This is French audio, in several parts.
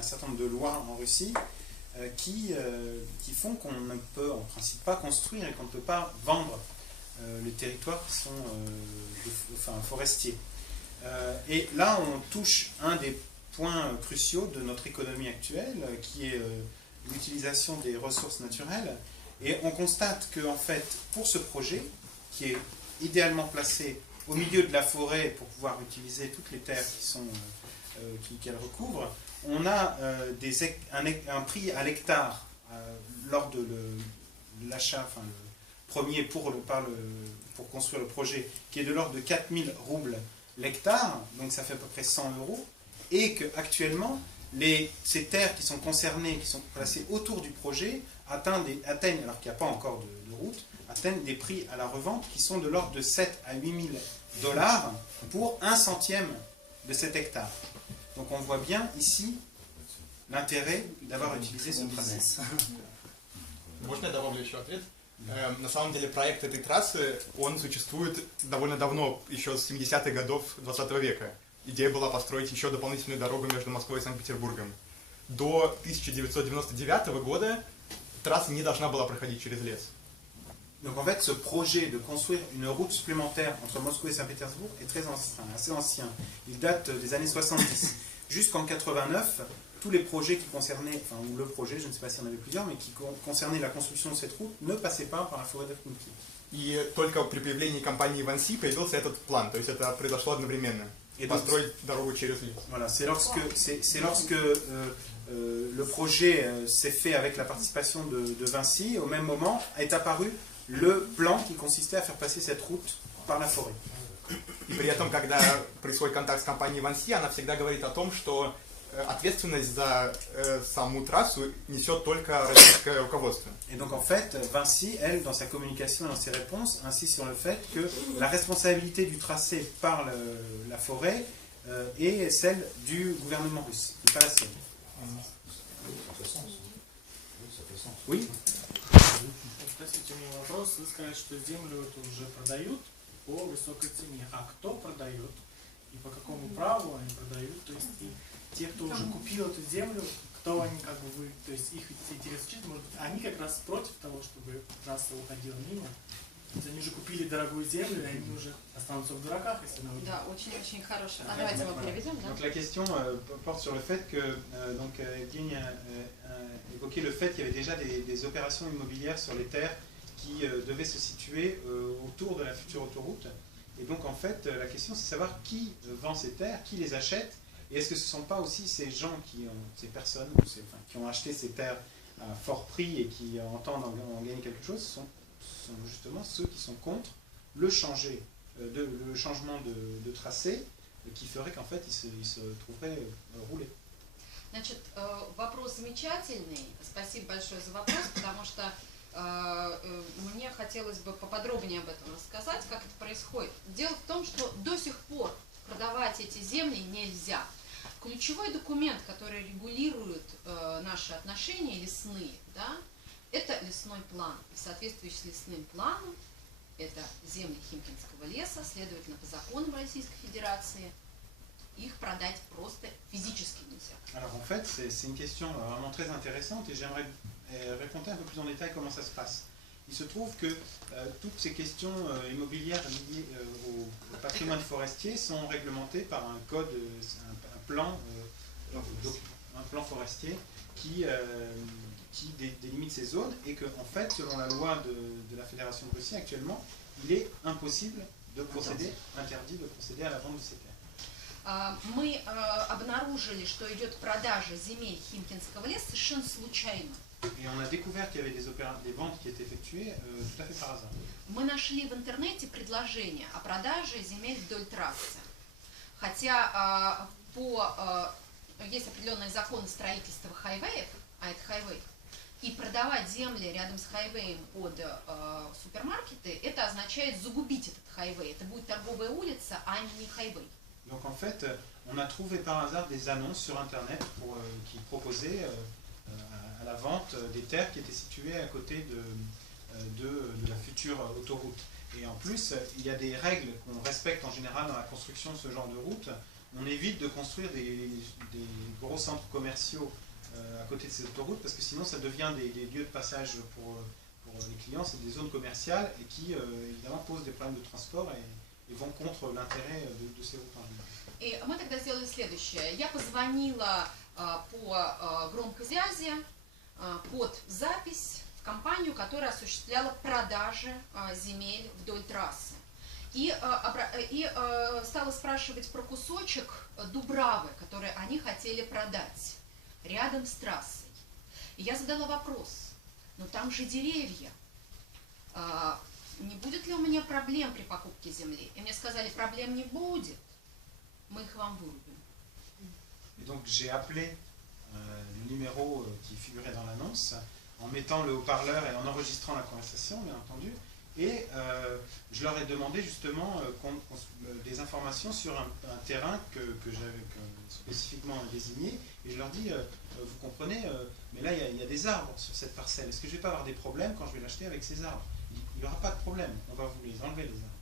un certain nombre de lois en Russie qui font qu'on ne peut en principe pas construire et qu'on ne peut pas vendre les territoires qui sont forestiers. Et là, on touche un des points cruciaux de notre économie actuelle, qui est l'utilisation des ressources naturelles. Et on constate que, en fait, pour ce projet, qui est idéalement placé au milieu de la forêt pour pouvoir utiliser toutes les terres qu'elle recouvre, on a un prix à l'hectare lors de l'achat, enfin le premier pour construire le projet, qui est de l'ordre de 4000 roubles l'hectare, donc ça fait à peu près 100 €, et qu'actuellement, ces terres qui sont concernées, qui sont placées autour du projet, atteignent, alors qu'il n'y a pas encore de route, atteignent des prix à la revente qui sont de l'ordre de 7 à 8 000 $ pour 1/100 de cet hectare. Donc on voit bien ici l'intérêt d'avoir utilisé ce tracé. Можно я добавлю еще ответ? На самом деле проект этой трассы, он существует довольно давно, еще с 70-х годов 20 века. Идея была построить еще дополнительную дорогу между Москвой и Санкт-Петербургом. До 1999 года трасса не должна была проходить через лес. Donc en fait, ce projet de construire une route supplémentaire entre Moscou et Saint-Pétersbourg est assez ancien. Il date des années 70. Jusqu'en 89, tous les projets qui concernaient, ou le projet, je ne sais pas s'il y en avait plusieurs, mais qui concernaient la construction de cette route ne passaient pas par la forêt de Khunti. И только при появлении компании Ванси появился этот план, то есть это произошло одновременно. Et построить дорогу через лес. Voilà, c'est lorsque le projet s'est fait avec la participation de Vinci, au même moment est apparu le plan qui consistait à faire passer cette route par la forêt. И при этом, когда происходит контакт с компанией Ванси, она всегда говорит о том, что ответственность за саму трассу несет только российское руководство. Et donc en fait, Vinci, elle, dans sa communication et dans ses réponses, insiste sur le fait que la responsabilité du tracé par la forêt est celle du gouvernement russe, et pas la sienne. Ça fait sens. Oui, ça fait sens. Oui. Простите, у меня вопрос. Вы сказали, что землю эту уже продают по высокой цене. А кто продает? И по какому праву они продают? То есть и те, кто уже купил эту землю, кто они, как бы вы, то есть их интересы, может быть, они как раз против того, чтобы трасса уходила мимо. То есть они же купили дорогую землю, и они уже останутся в дураках, если она уйдет. Да, очень-очень хорошо. А давайте мы переведем, да? Donc la question porte sur le fait que Evgeny a évoqué le fait qu'il y avait déjà des opérations immobilières sur les terres qui devaient se situer autour de la future autoroute. Et donc en fait, la question c'est de savoir qui vend ces terres, qui les achète, et est-ce que ce ne sont pas aussi ces gens, ces personnes qui ont acheté ces terres à fort prix et qui entendent en gagner quelque chose, sont justement ceux qui sont contre le changement de tracé qui ferait qu'en fait ils se trouveraient roulés. Значит, вопрос замечательный. Спасибо большое за вопрос, потому что мне хотелось бы поподробнее об этом рассказать, как это происходит. Дело в том, что до сих пор продавать эти земли нельзя. Ключевой документ, который регулирует наши отношения лесные, да, это лесной план. И в соответствии с лесным планом, это земли Химкинского lesa, следовательно, по законам Российской Fédération, их продать просто физически нельзя. Alors en fait, c'est une question vraiment très intéressante et j'aimerais répondre un peu plus en détail comment ça se passe. Il se trouve que toutes ces questions immobilières liées au patrimoine forestier sont réglementées par un code, un plan forestier qui délimite ces zones et que, en fait, selon la loi de la Fédération de Russie actuellement, il est impossible de procéder, interdit de procéder à la vente de ces terres. Мы обнаружили, что идет продажа земель Химкинского lesa совершенно случайно. Et on a découvert qu'il y avait des ventes qui étaient effectuées tout à fait par hasard. Мы нашли в интернете предложение о продаже земель вдоль трассы. Хотя есть определенные законы строительства хайвеев, а это хайвей, и продавать земли рядом с хайвеем под супермаркеты, это означает загубить этот хайвей. Это будет торговая улица, а не хайвей. Donc en fait, on a trouvé par hasard des annonces sur Internet qui proposaient à la vente des terres qui étaient situées à côté de la future autoroute. Et en plus, il y a des règles qu'on respecte en général dans la construction de ce genre de route. on évite de construire des gros centres commerciaux à côté de ces autoroutes, parce que sinon ça devient des lieux de passage pour les clients, c'est des zones commerciales et qui évidemment posent des problèmes de transport et vont contre l'intérêt de ces routes en ligne. И мы тогда сделали следующее. Я позвонила по громкой связи под запись в компанию, которая осуществляла продажи земель вдоль трассы. И стала спрашивать про кусочек Дубравы, который они хотели продать рядом с трассой. И я задала вопрос, но там же деревья, не будет ли у меня проблем при покупке земли? И мне сказали, проблем не будет, мы их вам вырубим. Et donc j'ai appelé le numéro qui figurait dans l'annonce en mettant le haut-parleur et en enregistrant la conversation, bien entendu. Et je leur ai demandé justement des informations sur un terrain que j'avais spécifiquement désigné. Et je leur dis, vous comprenez, mais là il y a des arbres sur cette parcelle. Est-ce que je ne vais pas avoir des problèmes quand je vais l'acheter avec ces arbres? Il n'y aura pas de problème, on va vous les enlever les arbres.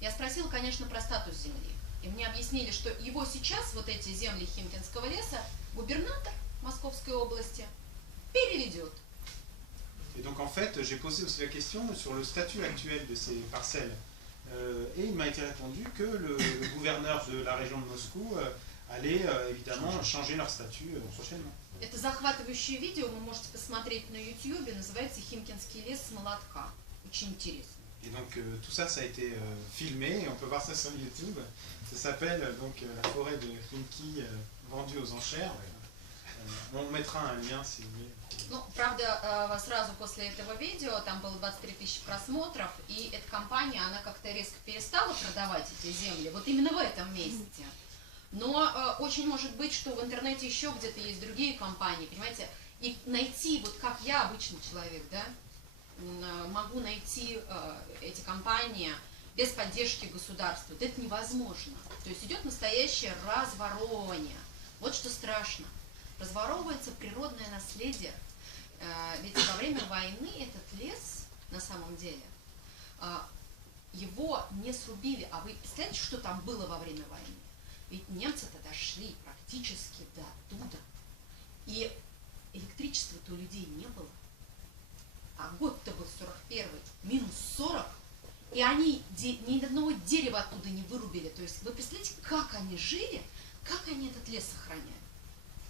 Я спросила, конечно, про статус земли. И мне объяснили, что его сейчас, вот эти земли Химкинского леса, губернатор Московской области переведет. Et donc en fait, j'ai posé aussi la question sur le statut actuel de ces parcelles. Et il m'a été répondu que le gouverneur de la région de Moscou allait évidemment changer leur statut prochainement. Это захватывающее видео, вы можете посмотреть на YouTube, называется «Химкинский лес с молотка». Очень интересно. Et donc tout ça, ça a été filmé et on peut voir ça sur YouTube. Ça s'appelle donc la forêt de Химки vendue aux enchères. On mettra un lien si vous voulez. Ну, правда, сразу после этого видео там было 23 тысячи просмотров, и эта компания, она как-то резко перестала продавать эти земли, вот именно в этом месте. Но очень может быть, что в интернете еще где-то есть другие компании, понимаете, и найти, вот как я, обычный человек, да, могу найти эти компании без поддержки государства. Вот это невозможно. То есть идет настоящее разворовывание. Вот что страшно. Разворовывается природное наследие. Ведь во время войны этот лес, на самом деле, его не срубили. А вы представляете, что там было во время войны? Ведь немцы-то дошли практически до оттуда. И электричества-то у людей не было. А год-то был 41-й, минус 40. И они ни одного дерева оттуда не вырубили. То есть вы представляете, как они жили, как они этот лес сохраняют.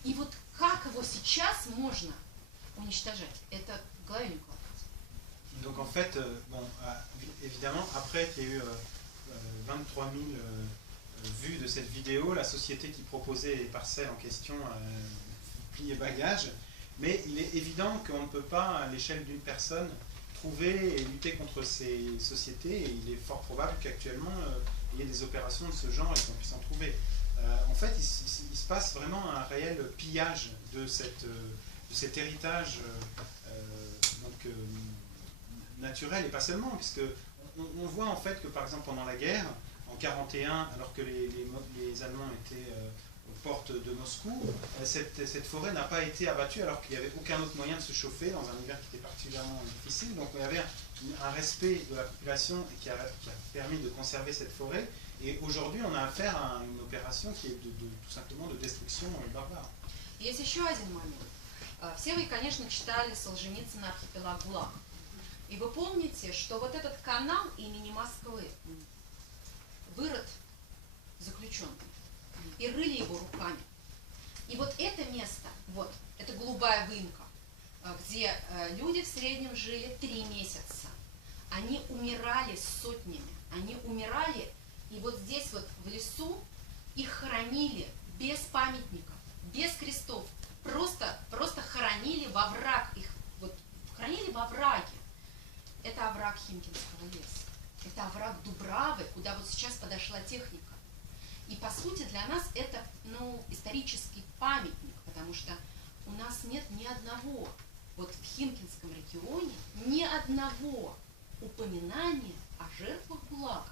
И вот как его сейчас можно уничтожать, это в голове не укладывается. Donc en fait, bon, évidemment, après qu'il y a eu 23 000 vues de cette vidéo, la société qui proposait les parcelles en question pliait bagage, mais il est évident qu'on ne peut pas, à l'échelle d'une personne, trouver et lutter contre ces sociétés, et il est fort probable qu'actuellement il y ait des opérations de ce genre et qu'on puisse en trouver. En fait, il se passe vraiment un réel pillage de cet héritage naturel, et pas seulement, puisque on voit en fait que par exemple pendant la guerre, en 1941, alors que les Allemands étaient aux portes de Moscou, cette forêt n'a pas été abattue alors qu'il n'y avait aucun autre moyen de se chauffer dans un hiver qui était particulièrement difficile. Donc il y avait un respect de la population et qui a permis de conserver cette forêt. Et aujourd'hui, on a affaire à une opération qui est tout simplement de destruction barbare. Есть еще один момент. Все вы, конечно, читали Солженицына «Архипелаг ГУЛАГ». И вы помните, что вот этот канал имени Москвы вырыт заключенным. И рыли его руками. И вот это место, вот, это голубая выемка, где люди в среднем жили 3 месяца. Они умирали сотнями. Они умирали, и вот здесь вот в лесу их хоронили без памятников, без крестов. Просто хоронили во враг. Их вот хоронили во враге. Это овраг Химкинского леса. Это овраг Дубравы, куда вот сейчас подошла техника. И по сути для нас это, исторический памятник, потому что у нас нет ни одного, вот в Химкинском регионе, ни одного упоминания о жертвах ГУЛАГа.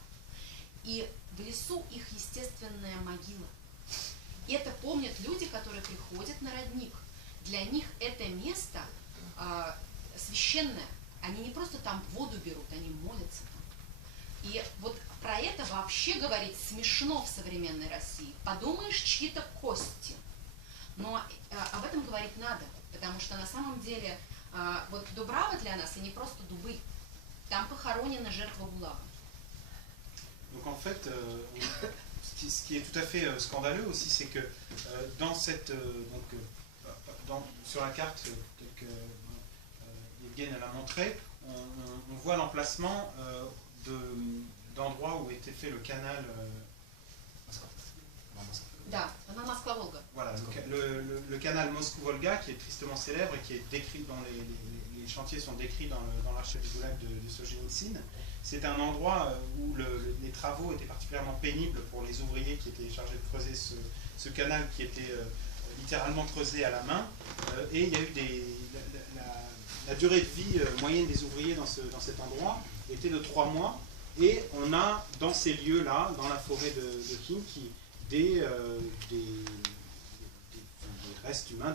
И в лесу их естественная могила. И это помнят люди, которые приходят на родник. Для них это место священное. Они не просто там воду берут, они молятся там. И вот про это вообще говорить смешно в современной России. Подумаешь, чьи-то кости. Но об этом говорить надо, потому что на самом деле вот Дубрава для нас и не просто дубы. Там похоронена жертва ГУЛАГа. Donc en fait, ce qui est tout à fait scandaleux aussi, c'est que dans cette, sur la carte telle que Evgen l'a montré, on voit l'emplacement d'endroits où était fait le canal. Да, она Москва-Волга. Voilà, le canal Moscou-Volga qui est tristement célèbre et qui est décrit dans les chantiers sont décrits dans l'archive du Goulag de Solzhenitsyn. C'est un endroit où les travaux étaient particulièrement pénibles pour les ouvriers qui étaient chargés de creuser ce canal qui était littéralement creusé à la main. Et il y a eu la durée de vie moyenne des ouvriers dans cet endroit était de 3 mois. Et on a dans ces lieux-là, dans la forêt de Khimki, des restes humains,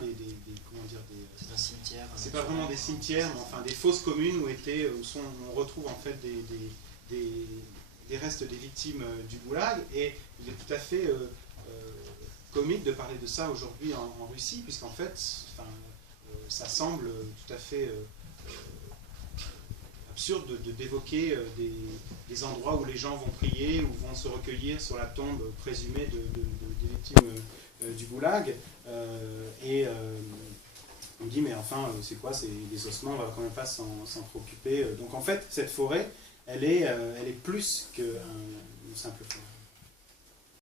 comment dire, c'est un cimetière. C'est pas vraiment des cimetières, mais enfin des fosses communes où on retrouve en fait des restes des victimes du Goulag. Et il est tout à fait comique de parler de ça aujourd'hui en Russie, puisqu'en fait, ça semble tout à fait absurde d'évoquer des endroits où les gens vont prier ou vont se recueillir sur la tombe présumée des victimes du Goulag. On dit mais enfin c'est quoi, c'est des ossements, on va quand même pas s'en préoccuper. Donc en fait cette forêt elle est plus qu'une simple forêt.